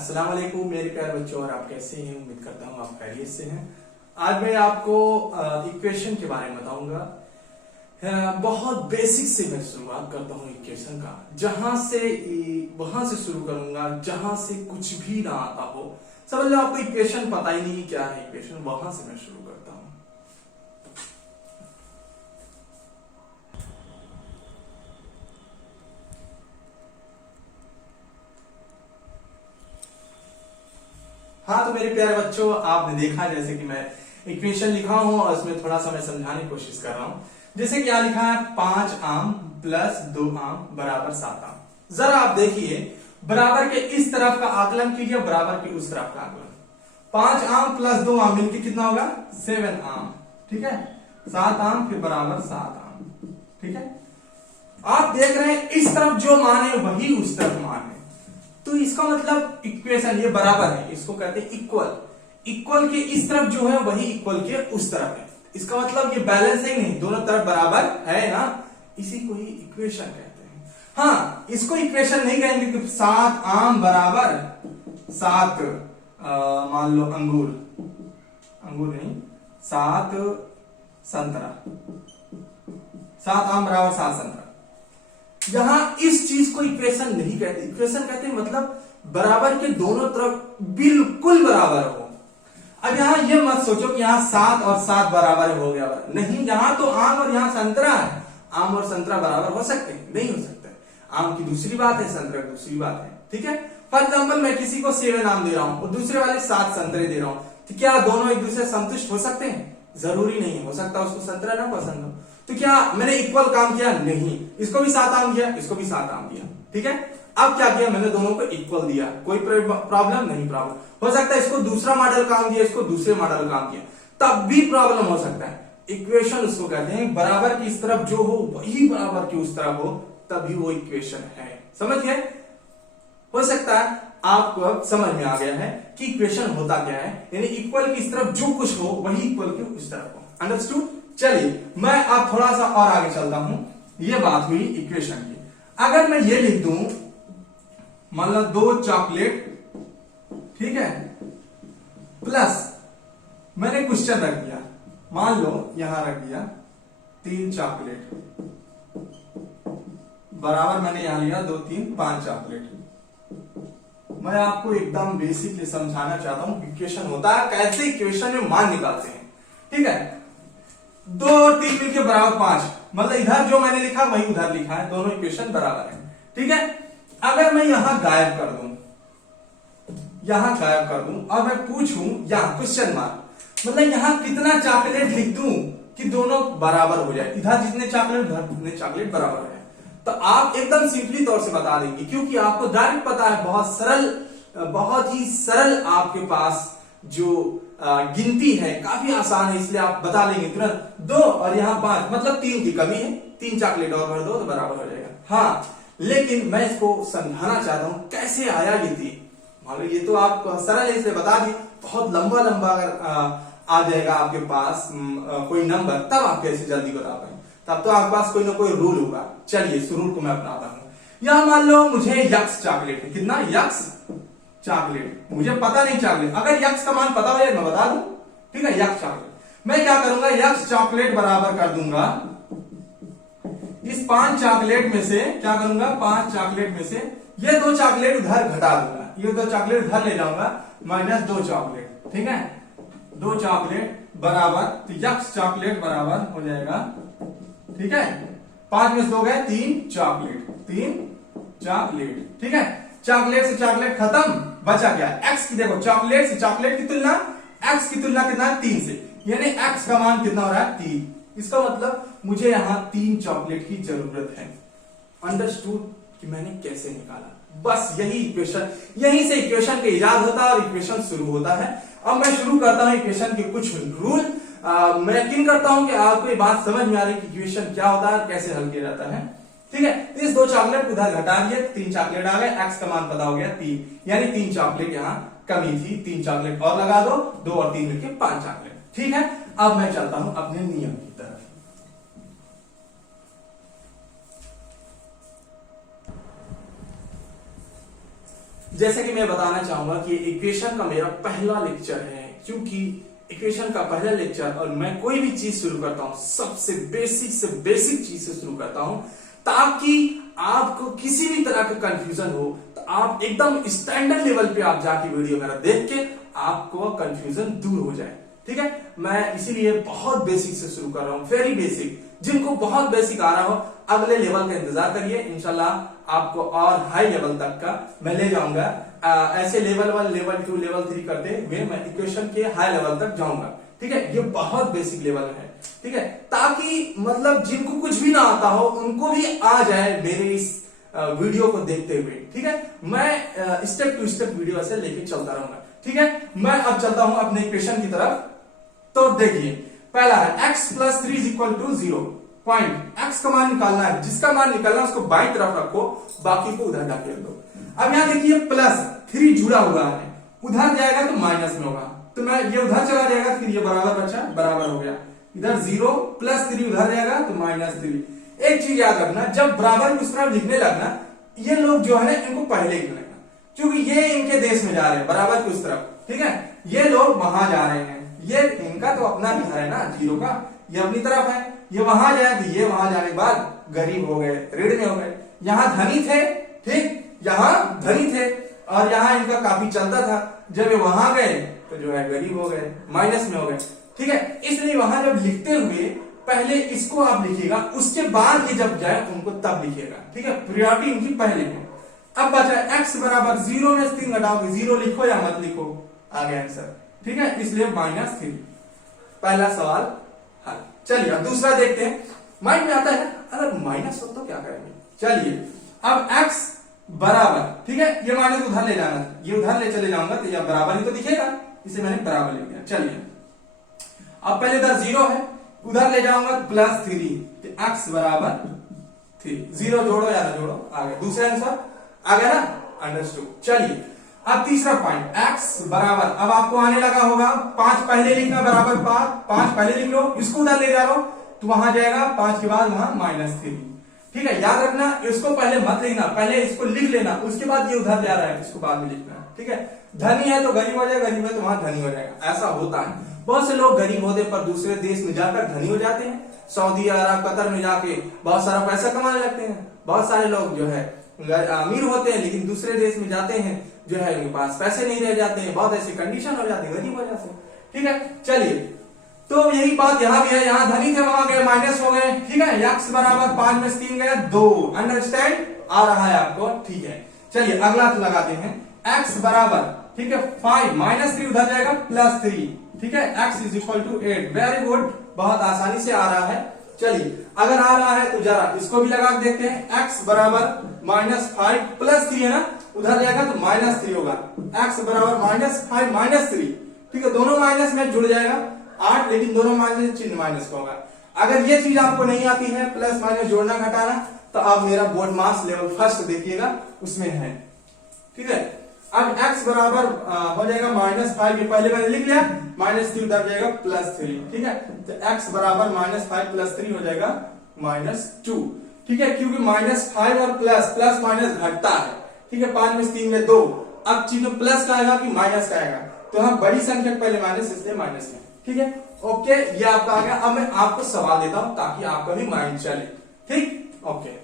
अस्सलाम वालेकुम मेरे प्यारे बच्चों, और आप कैसे हैं? उम्मीद करता हूँ आप खैरियत से हैं। आज मैं आपको इक्वेशन के बारे में बताऊंगा। बहुत बेसिक से मैं शुरुआत करता हूँ इक्वेशन का, वहां से शुरू करूंगा जहां से कुछ भी ना आता हो। समझ लो आपको इक्वेशन पता ही नहीं क्या है इक्वेशन, वहां से मैं शुरू करता हूँ। हाँ, तो मेरे प्यारे बच्चों, आपने देखा जैसे कि मैं इक्वेशन लिखा हूं और उसमें थोड़ा सा मैं समझाने की कोशिश कर रहा हूं। जैसे क्या लिखा है, 5 आम प्लस 2 आम बराबर 7 आम। जरा आप देखिए, बराबर के इस तरफ का आकलन कीजिए, बराबर के उस तरफ का आकलन। 5 आम प्लस 2 आम मिलकर कितना होगा? 7 आम। ठीक है, 7 आम फिर बराबर 7 आम। ठीक है, आप देख रहे हैं इस तरफ जो मान है वही उस तरफ मान है, तो इसका मतलब इक्वेशन ये बराबर है, इसको कहते हैं इक्वल। इक्वल के इस तरफ जो है वही इक्वल के उस तरफ है, इसका मतलब ये बैलेंस है नहीं, दोनों तरफ बराबर है ना, इसी को ही इक्वेशन कहते हैं। हाँ, इसको इक्वेशन नहीं कहेंगे कि 7 आम बराबर 7 मान लो अंगूर नहीं, 7 संतरा, 7 आम बराबर 7 संतरा। यहां इस चीज को इक्वेशन नहीं कहते। इक्वेशन कहते हैं मतलब बराबर के दोनों तरफ बिल्कुल बराबर हो। अब यहां ये मत सोचो कि यहां 7 और 7 बराबर हो गया, नहीं, यहां तो आम और यहां संतरा है। आम और संतरा बराबर हो सकते हैं? नहीं हो सकते। आम की दूसरी बात है, संतरा की दूसरी बात है। ठीक है, फॉर एग्जाम्पल मैं किसी को 7 आम दे रहा हूं और दूसरे वाले 7 संतरे दे रहा हूं, तो क्या दोनों एक दूसरे से संतुष्ट हो सकते हैं? जरूरी नहीं हो सकता, उसको संतरा ना पसंद हो। तो क्या मैंने इक्वल काम किया? नहीं, इसको भी 7 आम दिया, इसको भी 7 आम दिया। ठीक है, अब क्या किया, मैंने दोनों को इक्वल दिया, कोई प्रॉब्लम नहीं। प्रॉब्लम हो सकता है इसको दूसरा मॉडल काम दिया, इसको दूसरे मॉडल काम दिया, तब भी प्रॉब्लम हो सकता है। इक्वेशन उसको कहते हैं बराबर की इस तरफ जो हो वही बराबर की उस तरफ हो, तभी वो इक्वेशन है। समझ गए? हो सकता है आपको अब समझ में आ गया है कि इक्वेशन होता क्या है, यानी इक्वल की इस तरफ जो कुछ हो वही इक्वल की उस तरफ हो। अंडरस्टूड? चलिए मैं अब थोड़ा सा और आगे चलता हूं। ये बात हुई इक्वेशन की। अगर मैं ये लिख दूं, मान लो 2 चॉकलेट, ठीक है, प्लस मैंने क्वेश्चन रख दिया, मान लो यहां रख दिया 3 चॉकलेट बराबर, मैंने यहां लिया 2 3 5 चॉकलेट। मैं आपको एकदम बेसिकली समझाना चाहता हूं इक्वेशन होता है कैसे, इक्वेशन में मान निकालते हैं। ठीक है, 2 और 3 मिलकर बराबर 5, मतलब इधर जो मैंने लिखा वही उधर लिखा है, दोनों इक्वेशन बराबर है। ठीक है, अगर मैं यहां गायब कर दूं, और मैं पूछूं यहां क्वेश्चन मार्क, मतलब यहां कितना चॉकलेट लिख दूं कि दोनों बराबर हो जाए, इधर जितने चॉकलेट उधर जितने चॉकलेट बराबर हो जाए, तो आप एकदम सिंपली तौर से बता देंगे, क्योंकि आपको डायरेक्ट पता है, बहुत ही सरल आपके पास जो गिनती है, काफी आसान है, इसलिए आप बता लेंगे तुरंत। 2 और यहाँ 5, मतलब 3 की कमी है, 3 चॉकलेट और भर दो तो बराबर हो जाएगा। हाँ, लेकिन मैं इसको समझाना चाहता हूं कैसे आया ये 3। मान लो ये तो आप सरल है इसलिए बता दी, बहुत लंबा अगर आ जाएगा आपके पास कोई नंबर, तब आप कैसे जल्दी बता पाए, तब तो आपके पास कोई ना कोई रूल होगा। चलिए इस रूल को मैं अपनाता हूं। यहां मान लो मुझे यक्स चॉकलेट है, कितना यक्स चॉकलेट, मुझे पता नहीं चॉकलेट, अगर यक्स का मान पता हो जाए मैं बता दूं। ठीक है, यक्स चॉकलेट, मैं क्या करूंगा, यक्स चॉकलेट बराबर कर दूंगा इस 5 चॉकलेट में से, क्या करूंगा, 5 चॉकलेट में से ये 2 चॉकलेट उधर घटा दूंगा, ये 2 चॉकलेट उधर ले जाऊंगा, माइनस 2 चॉकलेट। ठीक है, 2 चॉकलेट बराबर, तो यक्स चॉकलेट बराबर हो जाएगा, ठीक है, 5 में से 2 गए, 3 चॉकलेट। ठीक है, चॉकलेट से चॉकलेट खत्म, बचा क्या, एक्स की। देखो चॉकलेट से चॉकलेट की तुलना, एक्स की तुलना कितना है, 3 से, यानी एक्स का मान कितना हो रहा है, 3। इसका मतलब मुझे यहां 3 चॉकलेट की जरूरत है। अंडरस्टूड कि मैंने कैसे निकाला? बस यही इक्वेशन, यहीं से इक्वेशन का इजाद होता है और इक्वेशन शुरू होता है। अब मैं शुरू करता हूं इक्वेशन के कुछ रूल। मैं यकीन करता हूं कि आपको ये बात समझ में आ रही है कि इक्वेशन क्या होता है, कैसे हल किया जाता है। ठीक है, इस 2 चॉकलेट उधर घटा दिए, 3 चॉकलेट आ गए, एक्स का मान पता हो गया 3, यानी 3 चॉकलेट यहां कमी थी, 3 चॉकलेट और लगा दो, 2 और 3 मिलकर 5 चॉकलेट। ठीक है, अब मैं चलता हूं अपने नियम की तरफ। जैसे कि मैं बताना चाहूंगा कि इक्वेशन का मेरा पहला लेक्चर है, क्योंकि इक्वेशन का पहला लेक्चर और मैं कोई भी चीज शुरू करता हूं सबसे बेसिक चीज से शुरू करता हूं, ताकि आपको किसी भी तरह का कंफ्यूजन हो तो आप एकदम स्टैंडर्ड लेवल पे आप जाके वीडियो मेरा देख के आपको कंफ्यूजन दूर हो जाए। ठीक है, मैं इसीलिए बहुत बेसिक से शुरू कर रहा हूं, वेरी बेसिक। जिनको बहुत बेसिक आ रहा हो अगले लेवल का इंतजार करिए, इंशाल्लाह आपको और हाई लेवल तक का मैं ले जाऊंगा। ऐसे लेवल 1, लेवल 2, लेवल 3 करते हुए मैं इक्वेशन के हाई लेवल तक जाऊंगा। ठीक है, ये बहुत बेसिक लेवल है। ठीक है, ताकि मतलब जिनको कुछ भी ना आता हो उनको भी आ जाए मेरे इस वीडियो को देखते हुए। ठीक है, मैं स्टेप टू स्टेप वीडियो ऐसे लेके चलता रहूंगा। ठीक है, मैं अब चलता हूं अपने इक्वेशन की तरफ। तो देखिए, पहला है x + 3 = 0 पॉइंट। x का मान निकालना है, जिसका मान निकालना है उसको बाईं तरफ रखो, बाकी को उधर ढकेल दो। अब यहां देखिए +3 जुड़ा हुआ है, उधर जाएगा तो माइनस में होगा, तो मैं ये उधर चला जाएगा, फिर ये बराबर बचा, बराबर हो गया। इधर 0 +3 उधर जाएगा तो -3। एक चीज याद रखना, जब बराबर की उस तरफ लिखने लगना, ये लोग जो है इनको पहले लिखना, क्योंकि ये इनके देश में जा रहे हैं बराबर की उस तरफ। ठीक है, ये लोग वहां जा रहे हैं, ये इनका तो अपना घर है ना 0 का, ये अपनी तरफ है, ये वहां जाए तो ये वहां जाने के बाद गरीब हो गए, ऋण में हो गए। यहां धनी थे, ठीक, यहां धनी थे और यहां इनका काफी चलता था, जब ये वहां गए तो जो है गरीब हो गए, माइनस में हो गए। ठीक है, इसलिए वहां जब लिखते हुए पहले इसको आप लिखिएगा, उसके बाद ये जब जाए उनको तब लिखिएगा। ठीक है, प्रायोरिटी इनकी पहले है। अब बचा x = 0 में 3 घटाओगे, 0 लिखो या मत लिखो, आ गया आंसर। ठीक है, इसलिए -3। पहला सवाल हल। चलिए अब दूसरा देखते हैं। माइंड में आता है अगर माइनस हो तो क्या करेंगे। चलिए अब x बराबर, ठीक है, ये माइनस उधर ले जाना, ये उधर ले चले जाऊंगा तो यह बराबर ही तो दिखेगा, इसे मैंने बराबर लिख दिया। चलिए अब पहले इधर 0 है, उधर ले जाऊंगा +3, तो x = 3। 0 जोड़ो या ना जोड़ो, आ गया दूसरा आंसर, आ गया ना, अंडरस्टूड। चलिए अब तीसरा पॉइंट, x बराबर, अब आपको आने लगा होगा 5 पहले लिखना, बराबर 5 पहले लिख लो, इसको उधर ले जा रहा हो तो वहां जाएगा 5 के बाद वहां -3। ठीक है, याद रखना इसको पहले मत लिखना, पहले इसको लिख लेना, उसके बाद ये उधर जा रहा है इसको बाद में लिखना। ठीक है, धनी है तो गरीब हो जाएगा, गरीब है तो वहां धनी हो जाएगा, ऐसा होता है। बहुत से लोग गरीब होते पर दूसरे देश में जाकर धनी हो जाते हैं, सऊदी अरब, कतर में जाके बहुत सारा पैसा कमाने लगते हैं। बहुत सारे लोग जो है अमीर होते हैं लेकिन दूसरे देश में जाते हैं, जो है उनके पास पैसे नहीं रह जाते हैं, बहुत ऐसी कंडीशन हो जाती है, गरीब हो जाते हैं। ठीक है, चलिए तो यही बात यहाँ भी है, यहाँ धनी थे वहां गए माइनस हो गए। ठीक है, x = 5 में 3 गया 2, अंडरस्टैंड आ रहा है आपको। ठीक है, चलिए अगला तो लगाते हैं, x बराबर, ठीक है 5, -3 उधर जाएगा +3। ठीक है, x = 8। वेरी गुड, बहुत आसानी से आ रहा है। चलिए अगर आ रहा है तो जरा इसको भी लगा के देखते हैं, x बराबर -5 +3 है ना, उधर जाएगा तो -3 होगा, x बराबर -5 -3। ठीक है, दोनों माइनस में जुड़ जाएगा 8, लेकिन दोनों माइनस चिन्ह माइनस का होगा। अगर ये चीज आपको नहीं आती है प्लस माइनस जोड़ना घटाना, तो आप मेरा बोर्ड मास लेवल फर्स्ट देखिएगा, उसमें है। ठीक है, अब x बराबर हो जाएगा -5, ये पहले मैंने लिख लिया, -3 उधर जाएगा +3। ठीक है, तो x बराबर -5 + 3 हो जाएगा -2। ठीक है, क्योंकि -5 और प्लस माइनस घटता है। ठीक है, 5 में 3 में 2, अब चिन्ह प्लस का आएगा कि माइनस का आएगा, तो हम बड़ी संख्या पहले माइनस, इसलिए माइनस में। ठीक है, ओके, ये आपका आ गया। अब मैं आपको सवाल देता हूं ताकि आपका भी माइंड चले। ठीक, ओके।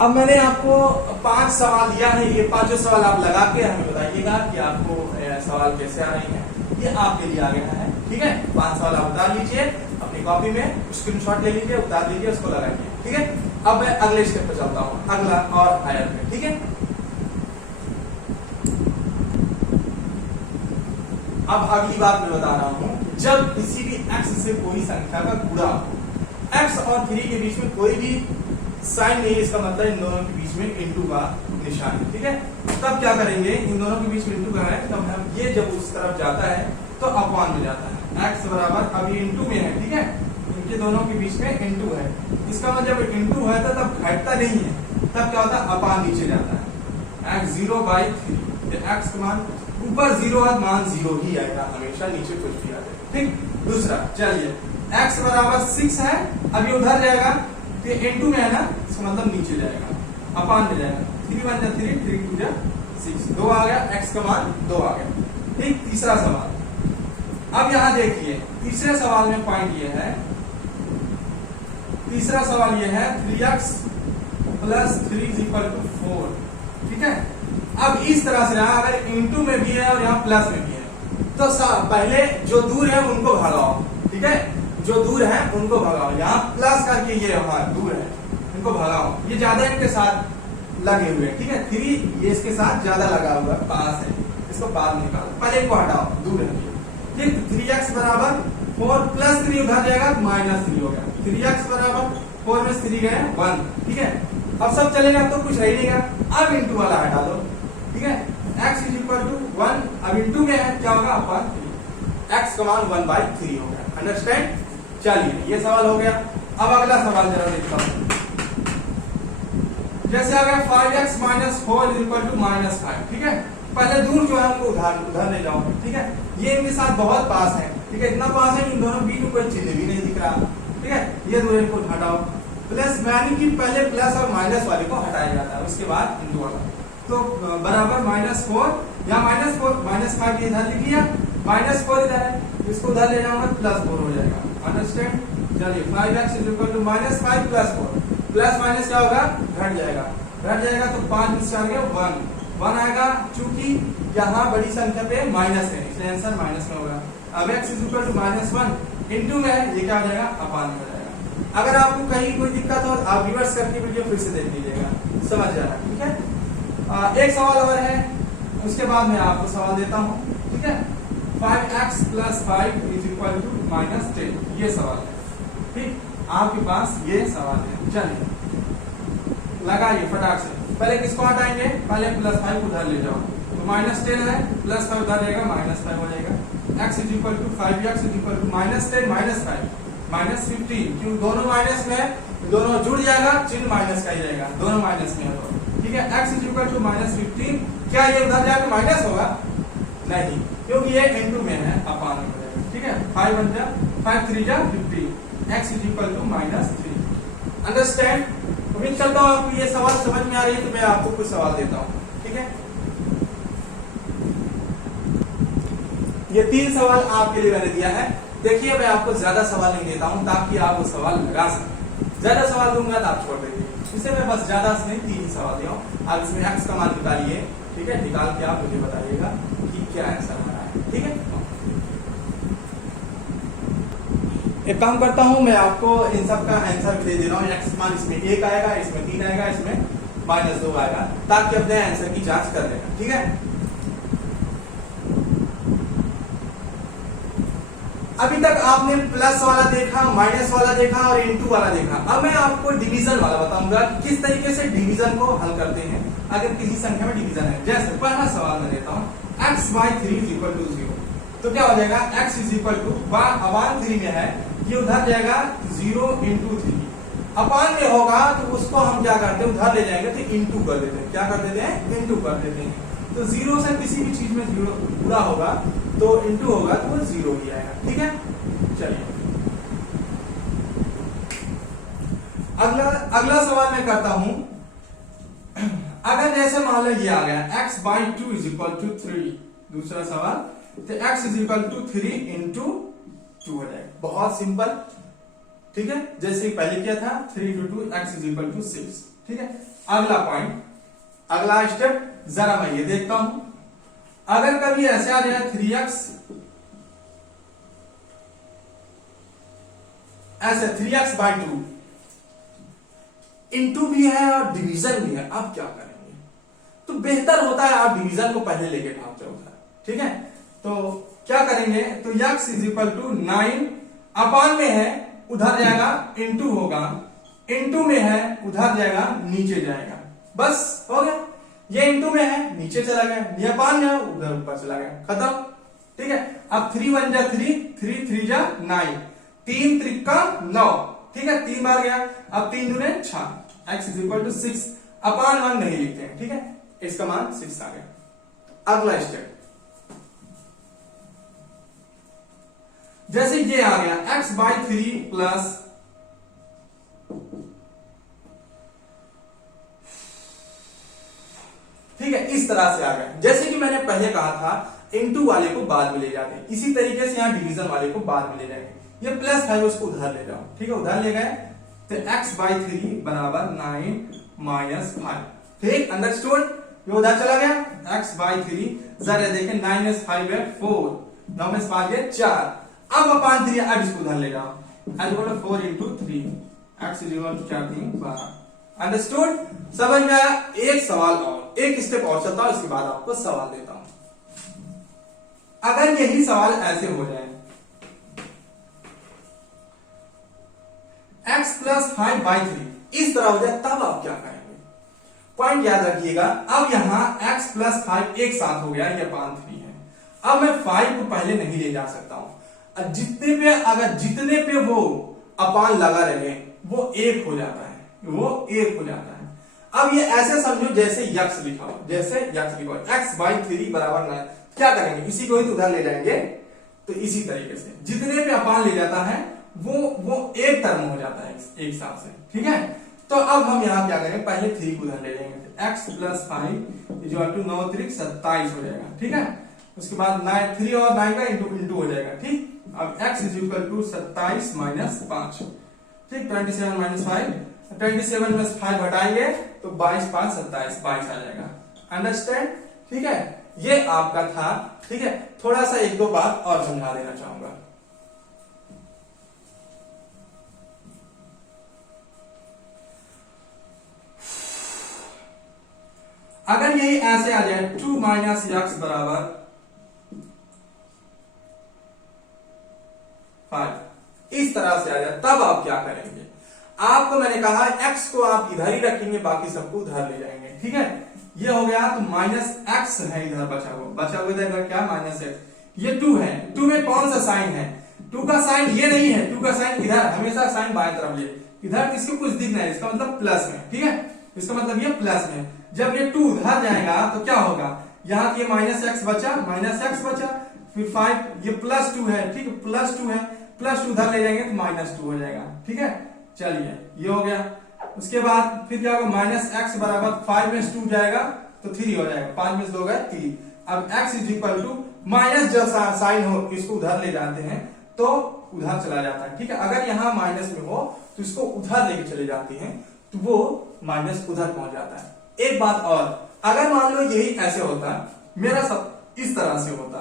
अब मैंने आपको 5 सवाल दिया है, ये 5 सवाल आप लगा के हमें बताइएगा कि आपको सवाल कैसे आ रहे हैं। ये आपके लिए आ गया है। ठीक है, 5 सवाल आप उतार लीजिए अपनी कॉपी में, स्क्रीनशॉट ले लीजिए, उतार लीजिए, उसको लगाइए। ठीक है, अब मैं अगले स्टेप पे चलता हूं, अगला और हायर में। ठीक है, अब अगली बात मैं बता रहा हूं, जब किसी भी x से कोई संख्या का गुणा हो, x और 3 के बीच में कोई भी साइन नहीं, इसका मतलब इन दोनों के बीच में इंटू का निशान है। ठीक है, तब क्या करेंगे, इन दोनों के बीच में इंटू का है, तब हम ये जब उस तरफ जाता है तो अपॉन में जाता है। x बराबर, अभी इंटू में है, ठीक है, इनके दोनों के बीच में इंटू है, इसका मतलब जब इंटू है तो तब घटता नहीं है, तब क्या होता है, अपॉन नीचे जाता है। x 0/3, x का मान ऊपर 0 है, मान 0 ही आएगा हमेशा, नीचे कुछ भी आ जाएगा। ठीक, दूसरा चलिए, x बराबर 6 है, अभी उधर जाएगा तो इंटू में है ना, इसका मतलब नीचे जाएगा, अपान में जाएगा। 3 1 जा 3, 3 2 जा 6, 2 आ गया, x का मान 2 आ गया। ठीक, तीसरा सवाल। अब यहां देखिए तीसरे सवाल में पॉइंट ये है, तीसरा सवाल ये है 3x plus 3 is equal to 4। ठीक है, अब इस तरह से यहाँ अगर इनटू में भी है और यहाँ प्लस में भी है तो पहले जो दूर है उनको भगाओ। ठीक है, जो दूर है उनको भगाओ, यहाँ प्लस करके ये दूर है इनको भगाओ, ये ज्यादा इनके साथ लगे हुए। ठीक है, 3 ये इसके साथ ज्यादा लगा हुआ पास है, इसको बाद में निकालो, पहले इनको हटाओ, दूर है। ठीक, 3x बराबर 4 प्लस 3 उधर जाएगा -3 हो गया, 3x बराबर 4 में 3 गए 1। ठीक है, अब सब चलेगा तो कुछ रह नहीं। अब इंटू वाला हटा दो। ठीक है, x इज इक्वल टू 1, अब इंटू में है क्या होगा अपन 3, x का मान 1/3 हो गया। अंडरस्टैंड? चलिए ये सवाल हो गया। अब अगला सवाल जरा देखता हूं। जैसे आ गया 5x minus 4 is equal to -5। ठीक है, पहले दूर जो है हमको उधर ले जाओ। ठीक है, ये इनके साथ बहुत पास है। ठीक है, इतना पास है कि इन दोनों बीच में कोई चिन्ह भी नहीं दिख रहा। ठीक है, ये दोनों इनको हटाओ, प्लस यानी कि पहले प्लस और माइनस वाले को हटाया जाता है, उसके बाद इंटू वाला। तो बराबर -4 या -5 इधर लिख लिया, -4 इधर है, इसको उधर ले जाऊंगा +4 हो जाएगा। अंडरस्टैंड? चलिए 5x is equal to -5 + 4, plus minus क्या होगा घट जाएगा, तो 5 में से आ गया 1 आएगा। चूंकि यहाँ बड़ी संख्या पे माइनस है इसलिए आंसर माइनस में होगा। अब x is equal to -1 into में ये क्या हो जाएगा अपान में हो जाएगा। अगर आपको कहीं कोई दिक्कत हो आप रिवर्स करके वीडियो फिर से देख लीजिएगा, समझ जाना। ठीक है, एक सवाल और है, उसके बाद मैं आपको सवाल देता हूँ। ठीक है, 5x + 5 इज इक्वल टू -10, ये सवाल है। ठीक, आपके पास ये सवाल है। चलिए लगाइए फटाक से। पहले किसको हटाएंगे, पहले +5 उधर ले जाओ, तो -10 है, +5 उधर जाएगा -5 हो जाएगा। x is equal to 5x is equal to -10 -5 -15, क्यों दोनों माइनस में है, दोनों जुड़ जाएगा, चिन्ह माइनस का ही रहेगा, दोनों माइनस में है तो। ठीक है, x इज इक्वल टू -15, क्या ये उधर जाकर माइनस होगा? नहीं, क्योंकि ये इनटू में है, अपान में हो जाएगा। ठीक है, 5 1 जा 5 3 जा 15, x is equal to -3। Understand? उम्मीद करता हूँ आपको ये सवाल समझ में आ रही है, तो मैं आपको कुछ सवाल देता हूँ। ठीक है, ये 3 सवाल आपके लिए मैंने दिया है। देखिए मैं आपको ज्यादा सवाल नहीं देता हूँ ताकि आप वो सवाल लगा सकें, ज्यादा सवाल दूंगा तो आप छोड़ देंगे, इसे मैं बस ज्यादा से नहीं 3 ही सवाल दिया हूँ। आप इसमें x का मान निकालिए। ठीक है, निकाल के आप मुझे बताइएगा कि क्या आंसर आ रहा है। ठीक है, एक काम करता हूं, मैं आपको इन सब का आंसर भी दे दे रहा हूं। x मान इसमें 1 आएगा, इसमें 3 आएगा, इसमें -2 आएगा, ताकि अपने आंसर की जांच कर लेना। ठीक है, अभी तक आपने प्लस वाला देखा, माइनस वाला देखा और इनटू वाला देखा। अब मैं आपको डिवीजन वाला बताऊंगा, किस तरीके से डिवीजन को हल करते हैं अगर किसी संख्या में डिवीजन है। जैसे पहला सवाल मैं देता हूं, x/3 इज इक्वल टू 0, तो क्या हो जाएगा x is equal two upon 3 में है, ये उधर जाएगा 0 × 3, अपान में होगा तो उसको हम क्या करते हैं उधर ले जाएंगे तो इंटू कर देते हैं। क्या कर देते हैं? इंटू कर देते हैं। तो 0 से किसी भी चीज में 0 पूरा होगा तो इंटू होगा तो वो 0 ही आएगा। ठीक है, चलिए अगला सवाल मैं करता हूं। अगर जैसे मान लो ये आ गया x/2 इज इक्वल टू 3, दूसरा सवाल, तो x इज इक्वल टू 3 × 2 हो जाएगा। बहुत सिंपल। ठीक है, जैसे पहले किया था 3 × 2 x इज इक्वल टू 6। ठीक है, अगला पॉइंट, अगला स्टेप जरा मैं ये देखता हूं। अगर कभी ऐसे आ जाए 3x ऐसे 3x/2 इंटू भी है और डिवीजन भी है, अब क्या करेंगे? तो बेहतर होता है आप डिवीजन को पहले लेके भाग जाओ उधर। ठीक है, तो क्या करेंगे, तो x इज इक्वल टू 9 अपान में है उधर जाएगा इंटू होगा, इंटू में है उधर जाएगा नीचे जाएगा, बस हो गया। ये इंटू में है नीचे चला गया, ये अपान में है उधर ऊपर चला गया, खत्म। ठीक है, अब 3 1 जा 3, 3 3 जा 9, 3 3 का 9। ठीक है, 3 बार गया, अब 3 दूने 6, x इज इक्वल टू 6 अपान 1 नहीं लिखते हैं। ठीक है, इसका मान 6 आ गया। अगला स्टेप, जैसे ये आ गया x/3 प्लस तरह से आ गया। जैसे कि मैंने पहले कहा था इनटू वाले को बाद में ले जाते हैं, इसी तरीके से यहाँ डिवीजन वाले को बाद में ले जाएंगे। ये प्लस 5 उसको उधर ले जाओ, ठीक है, उधर ले गए तो x/3 बराबर 9 माइनस 5। ठीक, अंडरस्टूड। ये उधर चला गया x/3, जरा देखें 9 में 5 है 4, 9 में 5 है 4। अब अपान 3 अब इसको उधर ले जाओ, equal 4 into 3 x equal to 4 3 12। Understood, समझ में आया। एक सवाल और, एक स्टेप और चलता हूं, इसके बाद आपको सवाल देता हूं। अगर यही सवाल ऐसे हो जाए x + 5/3 इस तरह हो जाए, तब आप क्या करेंगे? पॉइंट याद रखिएगा। अब यहां x + 5 एक साथ हो गया, ये अपान 3 है। अब मैं 5 को पहले नहीं ले जा सकता हूं, जितने पे वो अपान लगा रहे वो एक हो जाता है, वो एक हो जाता है। अब ये ऐसे समझो जैसे यक्स लिखा हो, जैसे यक्स लिखा हो, x/3 बराबर 9। क्या करेंगे? इसी को ही तो उधर ले जाएंगे। तो इसी तरीके से जितने पे अपान ले जाता है वो एक टर्म हो जाता है एक साथ से, ठीक है। तो अब हम यहाँ क्या करेंगे, पहले 3 को उधर ले जाएंगे, x + 5 इक्वल टू 9 3 27 हो जाएगा, ठीक है। उसके बाद 9 3 और 9 का इंटू हो जाएगा, ठीक। अब x इक्वल टू 27 माइनस 5, ठीक, 27 माइनस 5, 27 में 5 घटाएंगे तो 22 5 27 22 आ जाएगा। अंडरस्टैंड, ठीक है। ये आपका था, ठीक है। थोड़ा सा एक दो बात और समझा देना चाहूंगा। अगर यही ऐसे आ जाए 2 माइनस x बराबर 5, इस तरह से आ जाए, तब आप क्या करेंगे? आपको मैंने कहा x को आप इधर ही रखेंगे, बाकी सबको उधर ले जाएंगे, ठीक है। ये हो गया, तो माइनस x है इधर बचा हुआ इधर क्या -x। ये 2 है, 2 में कौन सा साइन है? 2 का साइन ये नहीं है, 2 का साइन इधर, हमेशा साइन बाएं तरफ ले, इधर इसको कुछ दिखना है, इसका मतलब प्लस में, ठीक है। इसका मतलब ये प्लस में, जब ये 2 उधर जाएगा तो क्या होगा? यहाँ ये -x बचा, फिर 5 ये +2 है, ठीक है, +2 है, +2 उधर ले जाएंगे तो -2 हो जाएगा, ठीक है। चलिए ये हो गया। उसके बाद फिर क्या होगा, -x बराबर 5 में 2 जाएगा तो 3 हो जाएगा, 5 में 2 गए 3। अब x इक्वल टू माइनस जैसा साइन हो इसको उधर ले जाते हैं तो उधर चला जाता है, ठीक है। अगर यहाँ माइनस में हो तो इसको उधर लेके चले जाती हैं तो वो माइनस उधर पहुंच जाता है। एक बात और, अगर मान लो यही ऐसे होता, मेरा सब इस तरह से होता,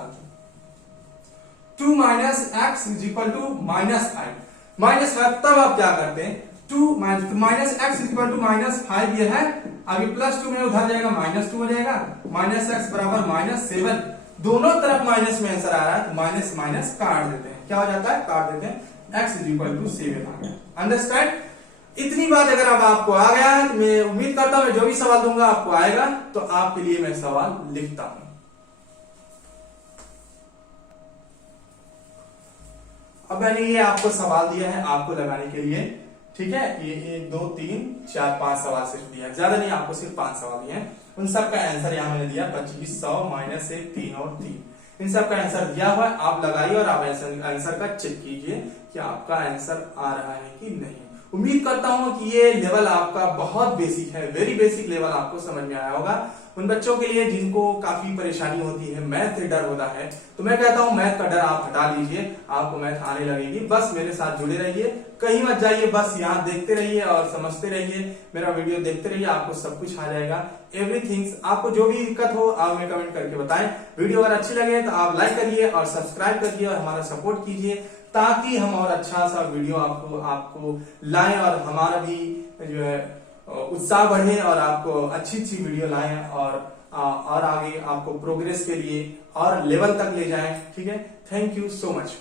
2 माइनस x इक्वल टू -5, तब आप क्या करते हैं? 2 माइनस x इक्वल टू -5 ये है, अभी +2 में उधर जाएगा -2 हो जाएगा, -x बराबर -7, दोनों तरफ माइनस में आंसर आ रहा है तो माइनस माइनस काट देते हैं, क्या हो जाता है? काट देते हैं, x इक्वल टू 7 आ गया। अंडरस्टैंड? इतनी बात अगर अब आपको आ गया है तो मैं उम्मीद करता हूं मैं जो भी सवाल दूंगा आपको आएगा, तो आपके लिए मैं सवाल लिखता हूं। अब मैंने ये आपको सवाल दिया है आपको लगाने के लिए, ठीक है। ये 1 2 3 4 5 सवाल सिर्फ दिया है, ज्यादा नहीं, आपको सिर्फ 5 सवाल दिए हैं। उन सब का आंसर यहाँ मैंने दिया 25 100 -1 3 और 3, इन सब का आंसर दिया हुआ है। आप लगाइए और आप आंसर का चेक कीजिए कि आपका आंसर आ रहा है कि नहीं। उम्मीद करता हूं कि ये लेवल आपका बहुत बेसिक है, वेरी बेसिक लेवल आपको समझ में आया होगा। उन बच्चों के लिए जिनको काफी परेशानी होती है, मैथ से डर होता है, तो मैं कहता हूं मैथ का डर आप हटा लीजिए, आपको मैथ आने लगेगी। बस मेरे साथ जुड़े रहिए, कहीं मत जाइए, बस यहाँ देखते रहिए और समझते रहिए, मेरा वीडियो देखते रहिए, आपको सब कुछ आ जाएगा। एवरीथिंग, आपको जो भी दिक्कत हो आप हमें कमेंट करके बताएं। वीडियो अगर अच्छी लगे तो आप लाइक करिए और सब्सक्राइब करिए और हमारा सपोर्ट कीजिए, ताकि हम और अच्छा सा वीडियो आपको लाएं और हमारा भी जो है उत्साह बढ़े और आपको अच्छी वीडियो लाएं और आगे आपको प्रोग्रेस के लिए और लेवल तक ले जाएं, ठीक है। Thank you so much.